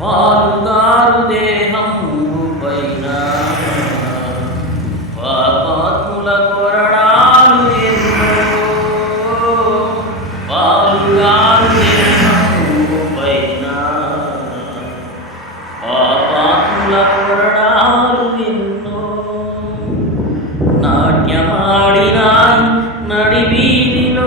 పాలుగారు దేహం పైన పాపాత్ముల కొరడాలు పాలుగారు దేహం పైన పాపాత్ముల కొరడాలు ఎన్నో. నడి వీధిలో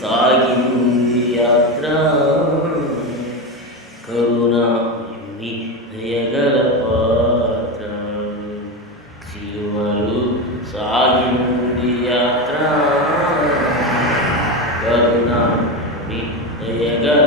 సాగింది యాత్ర కరుణ దయగల పాత్ర. సిరువలు సాగింది యాత్ర కరుణాయుని దయగల